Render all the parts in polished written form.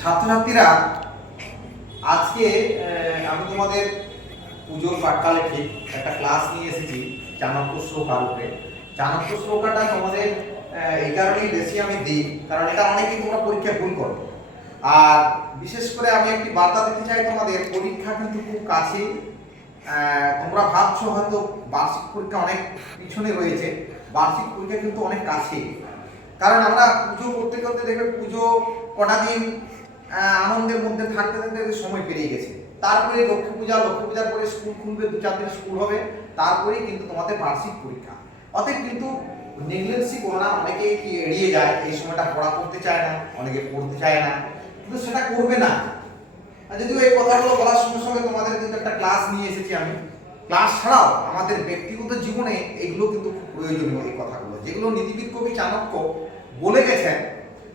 ছাত্রছাত্রীরা আজকে আমি তোমাদের পুজোর পাঠকালে ঠিক একটা ক্লাস নিয়ে এসেছি চাণক্য শ্লোকার উপরে। চাণক্য শ্লোকাটা তোমাদের এই কারণেই বেশি আমি দিই, কারণ এটা অনেকেই তোমরা পরীক্ষায় ভুল করো। আর বিশেষ করে আমি একটি বার্তা দিতে চাই, তোমাদের পরীক্ষা কিন্তু খুব কাছে। তোমরা ভাবছো হয়তো বার্ষিক পরীক্ষা অনেক পিছনে রয়েছে, বার্ষিক পরীক্ষা কিন্তু অনেক কাছে। কারণ আমরা পুজো করতে করতে দেখবে পুজো কটা দিন আনন্দের মধ্যে থাকতে থাকতে সময় পেরিয়ে গেছে। তারপরে লক্ষ্মী পূজার পরে স্কুল খুলবে, 2-4 দিন স্কুল হবে, তারপরেই কিন্তু তোমাদের বার্ষিক পরীক্ষা। অতএব কিন্তু নেগলেন্সি করো না। অনেকে কি এড়িয়ে যায়, এই সময়টা পড়া করতে চায় না, অনেকে পড়তে চায় না, কিন্তু সেটা করবে না। যদিও এই কথাগুলো বলার সঙ্গে সঙ্গে তোমাদের কিন্তু একটা ক্লাস নিয়ে এসেছি আমি। ক্লাস ছাড়াও আমাদের ব্যক্তিগত জীবনে এগুলো কিন্তু খুব প্রয়োজনীয়, এই কথাগুলো যেগুলো নীতিবিদ কবি চাণক্য বলে গেছেন,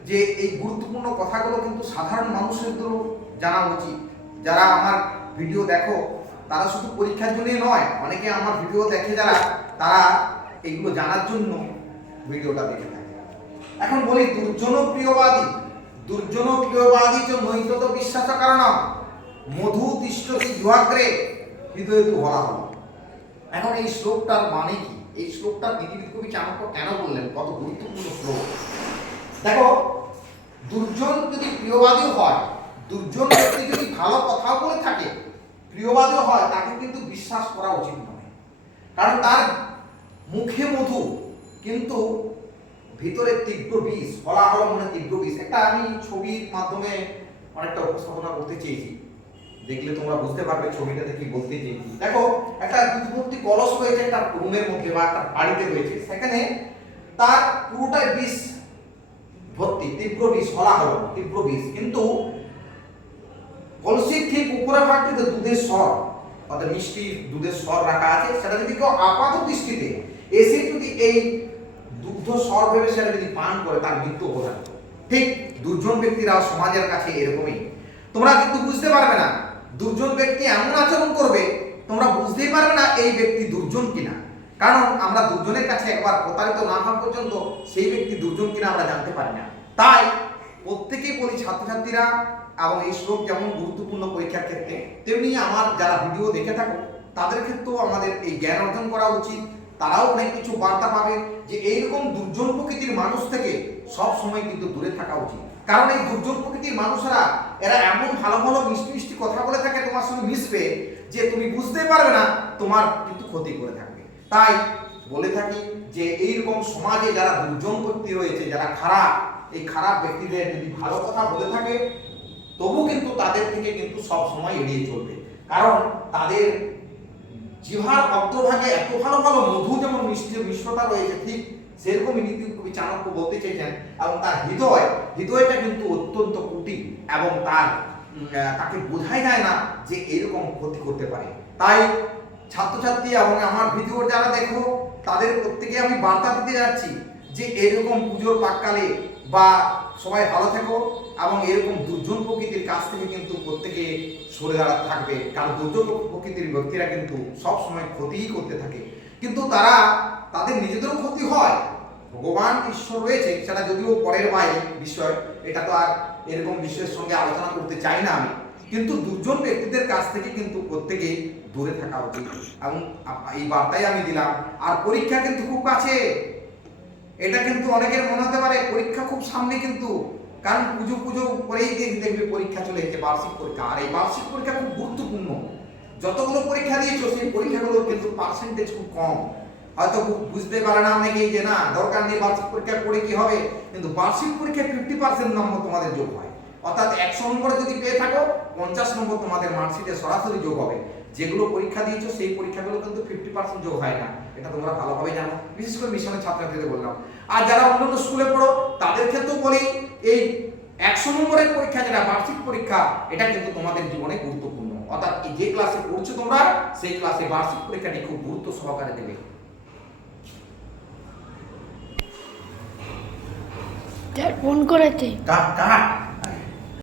যে এই গুরুত্বপূর্ণ কথাগুলো কিন্তু সাধারণ মানুষেরও জানা উচিত। যারা আমার ভিডিও দেখো তারা শুধু পরীক্ষার জন্যই নয়, অনেকে আমার ভিডিও দেখে যারা, তারা এইগুলো জানার জন্য ভিডিওটা দেখে থাকে। এখন বলি দুর্জনপ্রিয়বাদী চ নৈতত বিশ্বাস কারণম মধু তিষ্ঠতি জুহাগ্রে হৃদয় তু বলা হলো। এখন এই শ্লোকটার মানে কি? এই শ্লোকটা নীতিবিদ কবি চাণক্য কেন বললেন? কত গুরুত্বপূর্ণ শ্লোক দেখো। দুর্জন যদি প্রিয়বাদী হয়, দুর্জন ব্যক্তি যদি ভালো কথা বলে থাকে, প্রিয়বাদী হয়, তাকে কিন্তু বিশ্বাস করা উচিত নয়। কারণ তার মুখে মধু কিন্তু ভিতরে তীব্র বিষ, হলাহল মনে তীব্র বিষ। একটা আমি ছবির মাধ্যমে অনেকটা উপস্থাপনা করতে চেয়েছি, দেখলে তোমরা বুঝতে পারবে ছবিটাতে কি বলতে চেয়েছি। দেখো, একটা দুধভর্তি কলস রয়েছে একটা রুমের মধ্যে বা একটা বাড়িতে রয়েছে, সেখানে তার পুরোটাই বিষ ভর্তি, তীব্র বিষ, হলাহল তীব্র বিষ। কিন্তু কলসির ঠিক উপরে ভাগটিতে দুধের স্বর, অর্থাৎ মিষ্টি দুধের স্বর রাখা আছে। সেটা যদি কেউ আপাত দৃষ্টিতে এসে যদি এই দুগ্ধ স্বর ভেবে সেটা যদি পান করে, তার মৃত্যু হতে পারে। ঠিক দুর্জন ব্যক্তিরা সমাজের কাছে এরকমই। তোমরা কিন্তু বুঝতে পারবে না, দুর্জন ব্যক্তি এমন আচরণ করবে তোমরা বুঝতেই পারবে না এই ব্যক্তি দুর্জন কিনা। কারণ আমরা দুর্জনের কাছে একবার প্রতারিত না হওয়া পর্যন্ত সেই ব্যক্তি দুর্জন কিনা আমরা জানতে পারি না। তাই প্রত্যেকেই বলি, ছাত্রছাত্রীরা, এবং এই শ্লোক যেমন গুরুত্বপূর্ণ পরীক্ষার ক্ষেত্রে, তেমনি আমার যারা ভিডিও দেখে থাকো তাদের ক্ষেত্রেও আমাদের এই জ্ঞান অর্জন করা উচিত। তারাও অনেক কিছু বার্তা পাবে যে এইরকম দুর্জন প্রকৃতির মানুষ থেকে সব সময় কিন্তু দূরে থাকা উচিত। কারণ এই দুর্জন প্রকৃতির মানুষরা এরা এমন ভালো ভালো মিষ্টি মিষ্টি কথা বলে থাকে তোমার সঙ্গে মিশবে, যে তুমি বুঝতে পারবে না, তোমার কিন্তু ক্ষতি করে থাকবে। তাই বলে থাকি যে এইরকম সমাজে যারা দুর্জন ব্যক্তি রয়েছে, যারা খারাপ, এই খারাপ ব্যক্তিদের যদি ভালো কথা বলে থাকে, তবু কিন্তু তাদের থেকে কিন্তু সব সময় এড়িয়ে চলবে। কারণ তাদের জিহ্বার অগ্রভাগে এত ভালো ভালো মধু যেমন মিষ্টতা রয়েছে, ঠিক সেরকমই নীতিবিদ কবি চাণক্য বলতে চেয়েছেন। এবং তার হৃদয়টা কিন্তু অত্যন্ত কুটিল, এবং তাকে বোঝাই যায় না যে এরকম ক্ষতি করতে পারে। তাই ছাত্রছাত্রী এবং আমার ভিডিও যারা দেখো, তাদের প্রত্যেকে আমি বার্তা দিতে যাচ্ছি যে এরকম পুজোর পাককালে বা সবাই ভালো থেকো, এবং এরকম দুর্জন প্রকৃতির কাছ থেকে কিন্তু প্রত্যেকে সরে দাঁড়াতে থাকবে। কারণ দুর্জন প্রকৃতির ব্যক্তিরা কিন্তু সব সময় ক্ষতিই করতে থাকে, কিন্তু তাদের নিজেদেরও ক্ষতি হয়। ভগবান ঈশ্বর রয়েছে, সেটা যদিও পরের বিষয়, এটা তো আর এরকম বিষয়ের সঙ্গে আলোচনা করতে চাই না আমি। কিন্তু দুর্জন ব্যক্তিদের কাছ থেকে কিন্তু প্রত্যেকে দূরে থাকা উচিত, এবং এই বার্তাই আমি দিলাম। আর পরীক্ষা কিন্তু খুব কাছে, এটা কিন্তু অনেকের মনে হতে পারে পরীক্ষা খুব সামনে, কিন্তু কারণ পুজো পরেই দেখবে পরীক্ষা চলে এসেছে, বার্ষিক পরীক্ষা। আর এই বার্ষিক পরীক্ষা খুব গুরুত্বপূর্ণ। যতগুলো পরীক্ষা দিয়েছো সেই পরীক্ষাগুলো কিন্তু পার্সেন্টেজ খুব কম। হয়তো বুঝতে পারে না অনেকেই যে না, দরকার নেই বার্ষিক পরীক্ষা পড়ে কি হবে, কিন্তু বার্ষিক পরীক্ষায় 50% নম্বর তোমাদের যোগ হয়। অর্থাৎ 100 নম্বরে যদি পেয়ে থাকো, 50 নম্বর তোমাদের মার্কশিটে সরাসরি যোগ হবে। যেগুলো পরীক্ষা দিয়েছো সেই পরীক্ষাগুলো কিন্তু 50% যোগ হয় না, এটা তোমরা ভালোভাবে জানো। বিশেষ করে মিশনের ছাত্রছাত্রীদের বললাম। আর যারা অন্যান্য স্কুলে পড়ো তাদের ক্ষেত্রেও বলি, এই 100 নম্বরের পরীক্ষা যেটা বার্ষিক পরীক্ষা, এটা কিন্তু তোমাদের জীবনে গুরুত্বপূর্ণ। অর্থাৎ যে ক্লাসে পড়ছো তোমরা, সেই ক্লাসে বার্ষিক পরীক্ষাটি খুব গুরুত্ব সহকারে দেবে। ফোন করেছে কাট